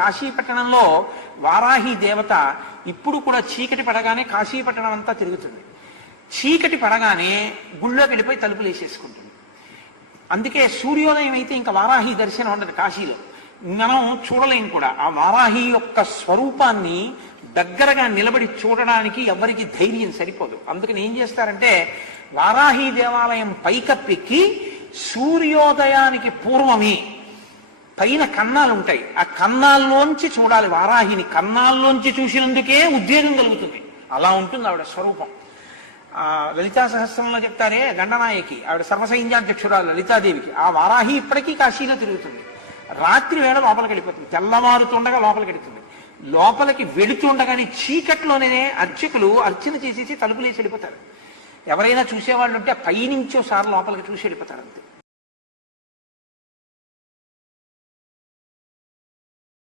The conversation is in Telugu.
కాశీపట్టణంలో వారాహి దేవత ఇప్పుడు కూడా చీకటి పడగానే కాశీపట్టణం అంతా తిరుగుతుంది. చీకటి పడగానే గుళ్ళోకి వెళ్ళిపోయి తలుపులు వేసేసుకుంటుంది. అందుకే సూర్యోదయం అయితే ఇంకా వారాహి దర్శనం ఉండదు కాశీలో, మనం చూడలేం కూడా. ఆ వారాహి యొక్క స్వరూపాన్ని దగ్గరగా నిలబడి చూడడానికి ఎవరికి ధైర్యం సరిపోదు. అందుకని ఏం చేస్తారంటే వారాహి దేవాలయం పైకప్పెక్కి సూర్యోదయానికి పూర్వమే పైన కన్నాలు ఉంటాయి, ఆ కన్నాల్లోంచి చూడాలి వారాహిని. కన్నాల్లోంచి చూసినందుకే ఉద్వేగం కలుగుతుంది. అలా ఉంటుంది ఆవిడ స్వరూపం. లలితా సహస్రంలో చెప్తారే గండనాయకి, ఆవిడ సర్వసైన్యాధ్యక్షురాలు లలితాదేవికి. ఆ వారాహి ఇప్పటికీ కాశీలో తిరుగుతుంది. రాత్రి వేళ లోపలికి వెళ్ళిపోతుంది, తెల్లవారుతుండగా లోపలికి వెళుతుంది. లోపలికి వెళుతుండగానే చీకట్లోనే అర్చకులు అర్చన చేసేసి తలుపులేసి వెళ్ళిపోతారు. ఎవరైనా చూసేవాళ్ళు ఉంటే పైనుంచి ఒకసారి లోపలికి చూసి వెళ్ళిపోతారు అంతే.